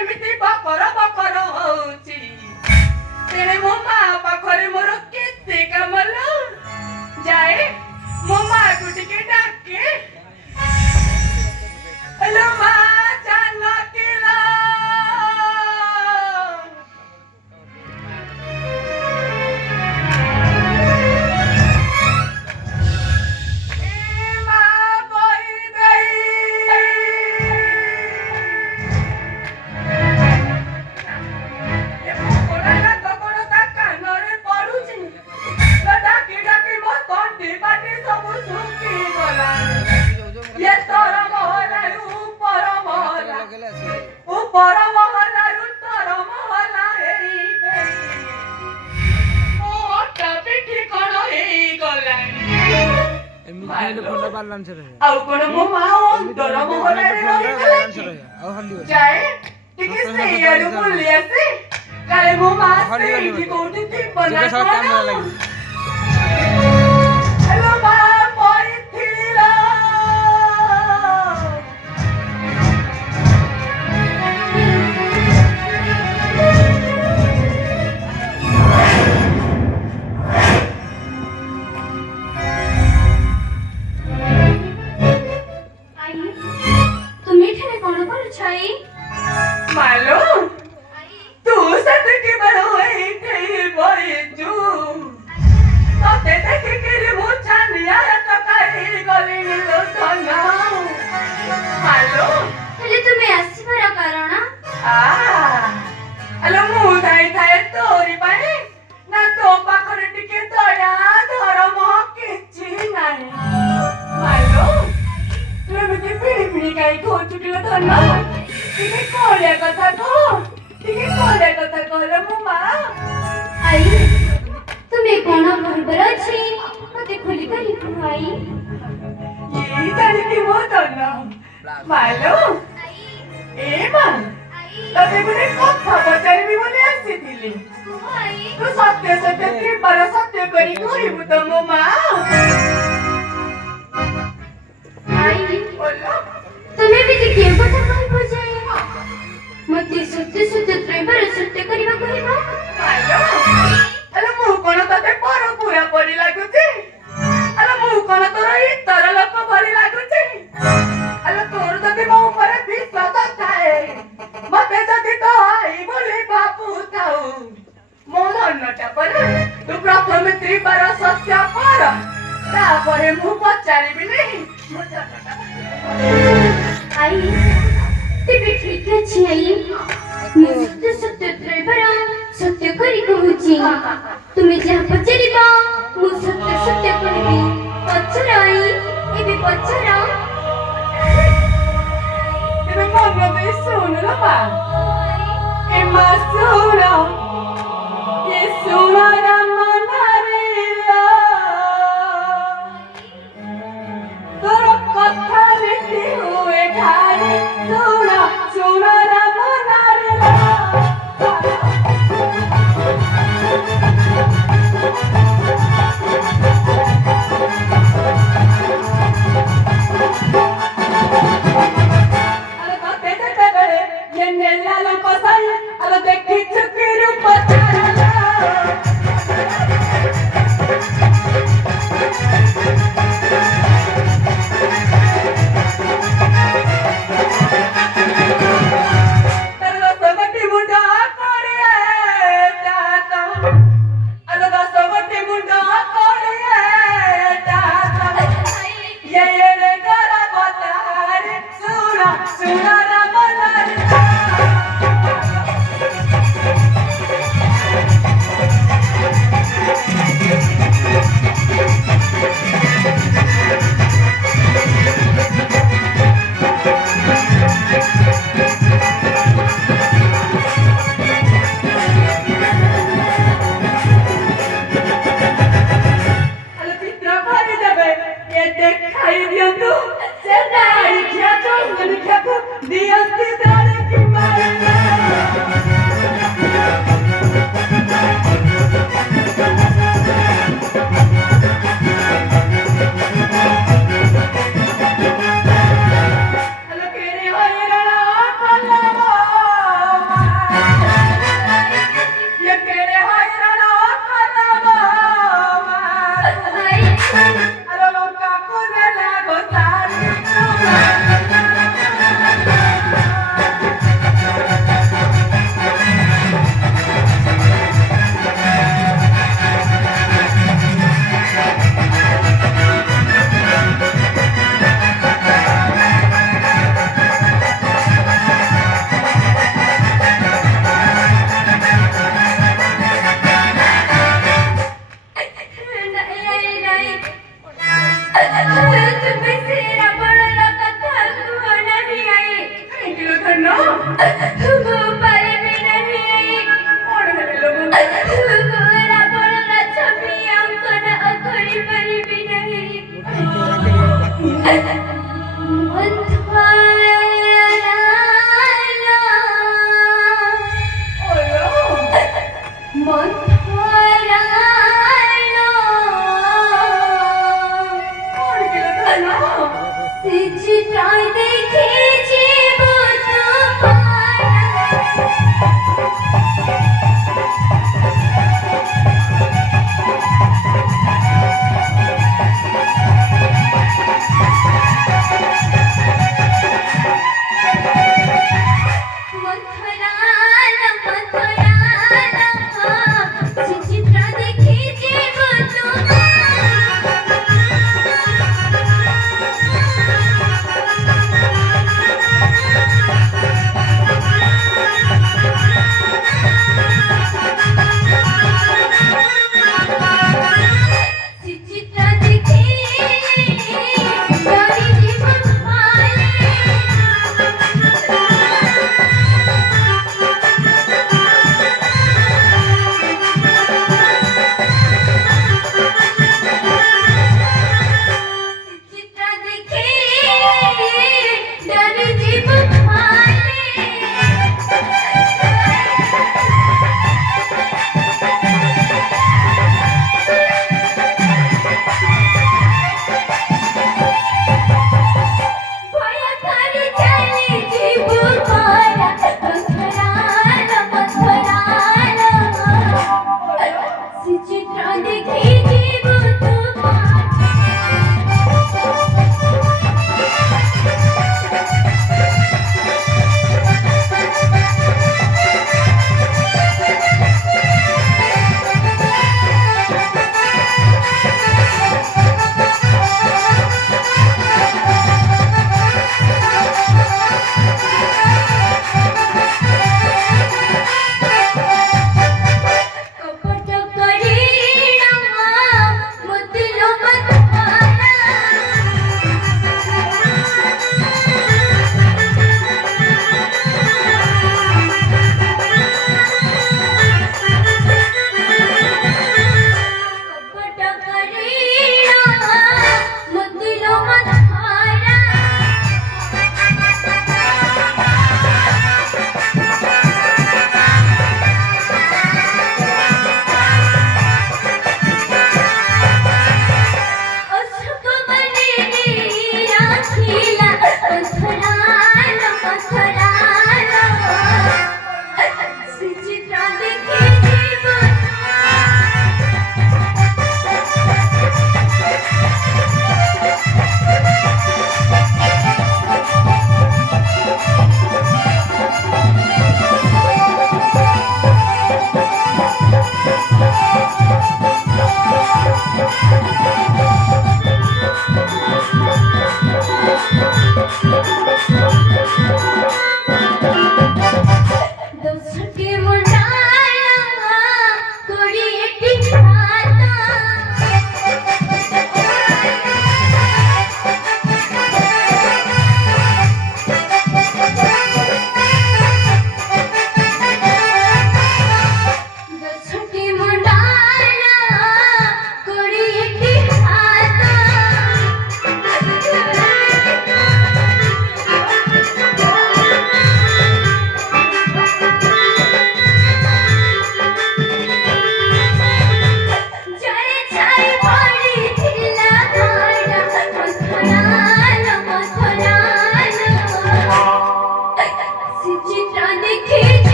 ଏମିତି ବକର ହଉଛି ତେଣେ ମୋ ମା ପାଖରେ ମୋର କେତେ କାମ ଲୋ ଯାଏ ମୋ ମାକୁ ଟିକେ ଡାକେ ହେଲୋ ମା ଜାନକୀ ଲୋ ଆଉ କଣ ମୋ ମା ଅନ୍ତର ମହଲାରେ ରହିଗଲା ଯାଏ ଟିକେ ସେଇଆଡୁ ବୁଲି ଆସେ କାଳେ ମୋ ମା ସେଇଠି କୋଉଠି ଥିବ ନା କଣ ହେଲୋ ମା ମରିଥିଲ ମାଲୋ ତୁ ସେତିକି ବେଳ ଏଇଠି ବଇଛୁ ତତେ ଦେଖିକିରି ମୁଁ ଛାନିଆ ଟକାଇ ଗଲିଣି ଲୋ ଧନ ମାଲୋ ହେଲେ ତୁମେ ଆସିବାର କାରଣ ଆଲୋ ମୁଁ ଯାଇଥାଏ ତୋରି ପାଇଁ ନା ତୋ ପାଖରେ ଟିକେ ଦୟା ଧର୍ମ କିଛି ନାହିଁ ମାଲୋ ତୁ ଏମିତି ପିଣି ପିଣି କାହିଁ କହୁଛୁ କିଲୋ ଧନ ଟିକେ କଳିଆ କଥା କହିଲେ ମୋ ମା ଆଈ ତୁମେ କଣ କହିବାର ଅଛି ମତେ ଖୋଲି କରି କୁହ ଆଈ ଏଇ ଜାଣିକି ମୋ ଧନ ମାଲୋ ଏ ମା ତତେ ଗୋଟେ କଥା ପଚାରିବି ବୋଲି ଆସିଥିଲି ତୁ ସତ୍ୟ ସତ୍ୟ ତ୍ରିବାର ସତ୍ୟ କରି କହିବୁ ତ ମୋ ମା ଆଈ ବୋଲ ତୁମେ ବି କେଉଁ କଥା କହିବ ଯେ ମତେ ସତ୍ୟ ସତ୍ୟ ତ୍ରିବାର ସତ୍ୟ କରିବା କହିବ ଆଲୋ ମୁଁ କଣ ତତେ ପର ପୁରା ପରି ଲାଗୁଛି ଆଲୋ ମୁଁ କଣ ତୋର ଇତର ଲୋକ ଭଳି ଲାଗୁଛି ଆଲୋ ତୋର ଯଦି ମୋ ଉପରେ ବିଶ୍ୱାସ ଥାଏ ମତେ ଯଦି ତୋ ଆଈ ବୋଲି ଭାବୁଥାଉ ମୋ ଧନଟା ପରେ ତୁ ପ୍ରଥମେ ତ୍ରିବାର ସତ୍ୟ କର ତାପରେ ମୁଁ ପଚାରିବିନି ମୋ ଧନଟା ଆଈ ତେବେ ଠିକ ଅଛି ଆଈ ମୁଁ ସତ୍ୟ ସତ୍ୟ ତ୍ରିବାର ସତ୍ୟ କରି କହୁଛି ତୁମେ ଯାହା ପଚାରିବ ମୁଁ ସତ୍ୟ ସତ୍ୟ କହିବି ପଚାର ଆଈ ଏବେ ପଚାର ଏବେ ମନ ଦେଇ ଶୁଣ ଲୋ ମା ଏ ମା ଶୁଣ ଏ ଶୁଣ ରାମ ନାରୀଲା ତୋର କଥା ନୀତି ହୁଏ ଘାରେ ଶୁଣ ରାମ ନାରୀଲା ନେଲା ଲୋକ ସାଇ ଆଲୋ ଦେଖିଛୁ କି ରୂପ ତାର कोण केलं झालं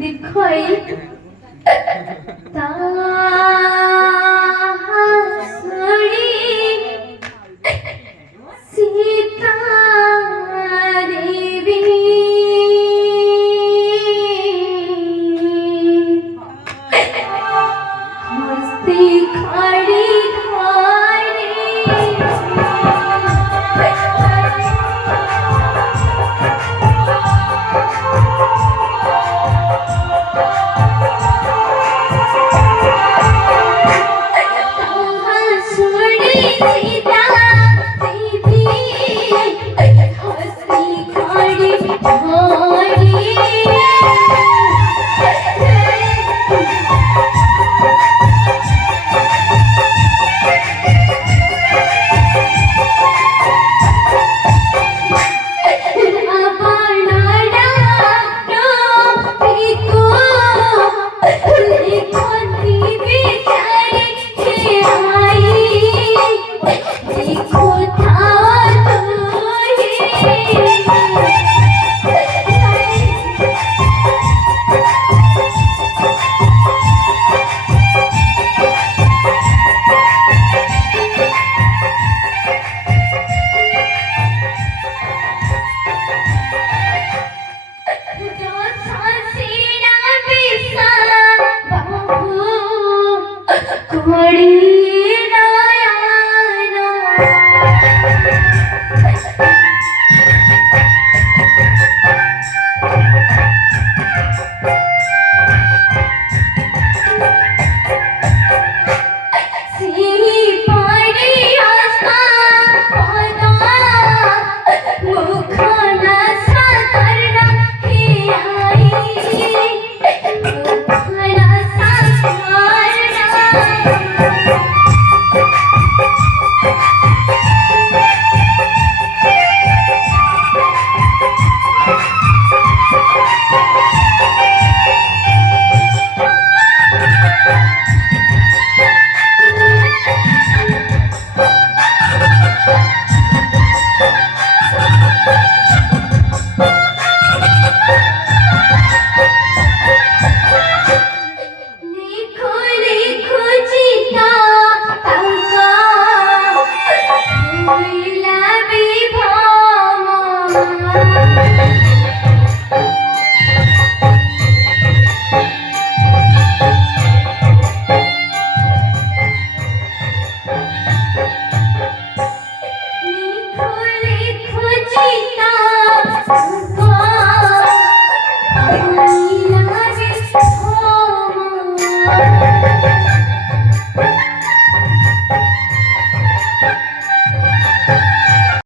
देखो आई सीता देवी हस्ती खड़ी